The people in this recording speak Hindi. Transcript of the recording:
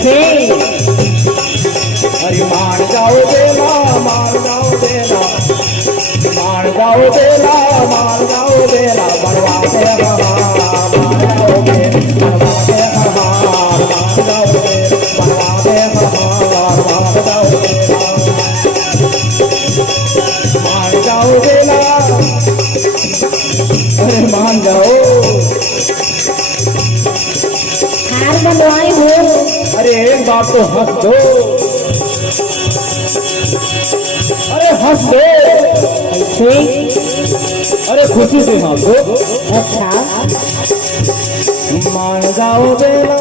अरे मान जाओ बेला, मान जाओ बेला, मान जाओ बेला, मान जाओ बेला, बनवाते हमार, मान जाओ बे, बनवाते हमार, मान जाओ बे, बनवाते हमार, मान जाओ बेला, मान जाओ बेला, अरे मान जाओ। हार बनवाई हो। अरे एक बार तो हंस दो, अरे हंस दो, अरे खुशी से हंस दो। अच्छा मान जाओ बेला,